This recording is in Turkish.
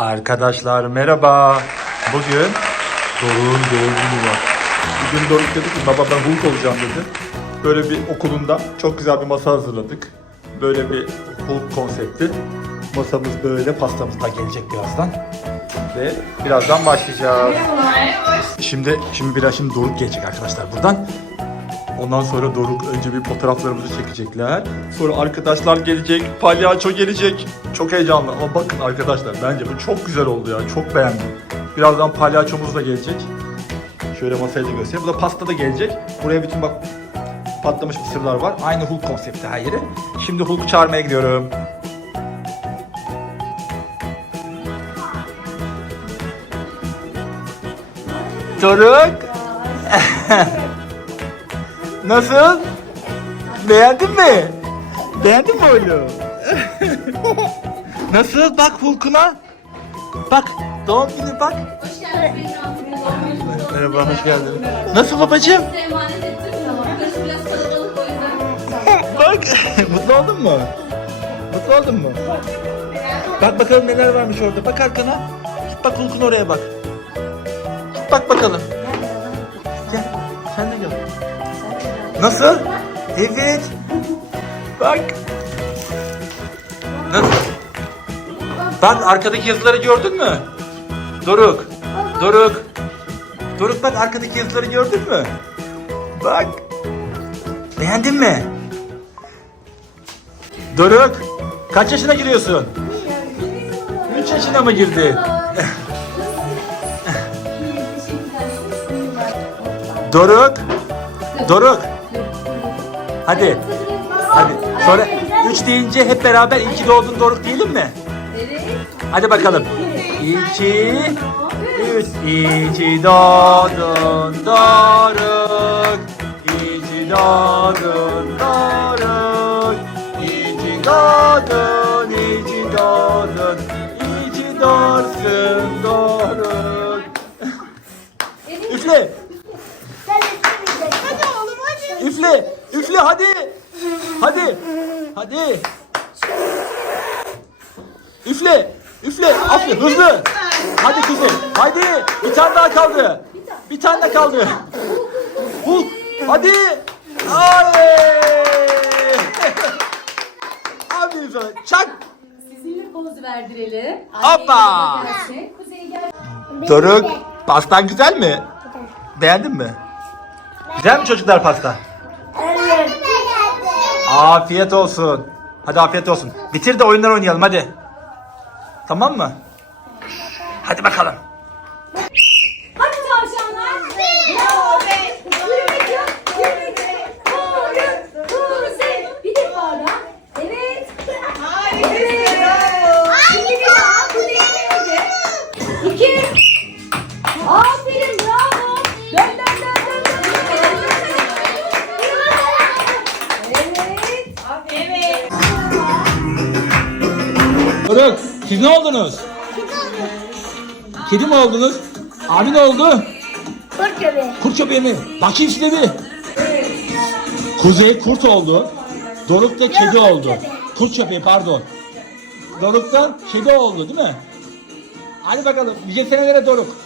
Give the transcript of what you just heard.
Arkadaşlar merhaba. Bugün Doruk'un doğum günü var. Bugün Doruk dedi ki baba ben Hulk olacağım dedi. Böyle bir okulunda çok güzel bir masa hazırladık. Böyle bir Hulk konsepti. Masamız böyle, pastamız da gelecek birazdan. Ve birazdan başlayacağız. Şimdi şimdi biraz şimdi Doruk gelecek arkadaşlar buradan. Ondan sonra Doruk önce bir fotoğraflarımızı çekecekler. Sonra arkadaşlar gelecek, palyaço gelecek. Çok heyecanlı ama bakın arkadaşlar bence bu çok güzel oldu ya. Çok beğendim. Birazdan palyaçomuz da gelecek. Şöyle masaya da göstereyim. Bu da pasta da gelecek. Buraya bütün bak patlamış mısırlar var. Aynı Hulk konsepti her yeri. Şimdi Hulk'u çağırmaya gidiyorum. Doruk. Nasıl? Beğendin mi? Beğendin mi oğlum? Nasıl? Bak Hulk'una. Bak. Doğum günü bak. Hoş geldiniz. Merhaba, hoş geldin. Nasıl babacığım? Size emanet ettim. Burası biraz kalabalık o yüzden. Bak. Mutlu oldun mu? Mutlu oldun mu? Bak bakalım neler varmış orada. Bak arkana. Git bak Hulk'un oraya bak. Git bak bakalım. Gel. Sen de gel. Nasıl? Evet. Bak. Nasıl? Bak arkadaki yazıları gördün mü? Doruk. Doruk. Doruk bak arkadaki yazıları gördün mü? Bak. Beğendin mi? Doruk. Kaç yaşına giriyorsun? 3 yaşına mı girdi? Doruk. Doruk. Hadi. Hadi. Sonra 3 deyince hep beraber iyi ki doğdun Doruk diyelim mi? Evet. Hadi bakalım. 2 3 İyi ki doğdun Doruk. İyi ki doğdun Doruk. Hadi. Hadi. Üfle. Üfle. Aferin hızlı. Hadi kızım. Hadi. Bir tane daha kaldı. Bir tane daha kaldı. Hulk. Hadi. Ay. Aferin sana. Çak. Sizinle poz verdirelim. Hoppa. Doruk. Pastan güzel mi? Beğendin mi? Güzel mi çocuklar pasta? Afiyet olsun. Hadi afiyet olsun. Bitir de oyunlar oynayalım hadi. Tamam mı? Hadi bakalım. Doruk siz ne oldunuz? Kedi mi oldunuz? Abi ne oldu? Kurt köpeği. Kurt köpeği mi? Bakayım size bir. Kuzey kurt oldu. Doruk da kedi oldu. Kurt köpeği pardon. Doruk'tan kedi oldu değil mi? Hadi bakalım. Nice senelere Doruk.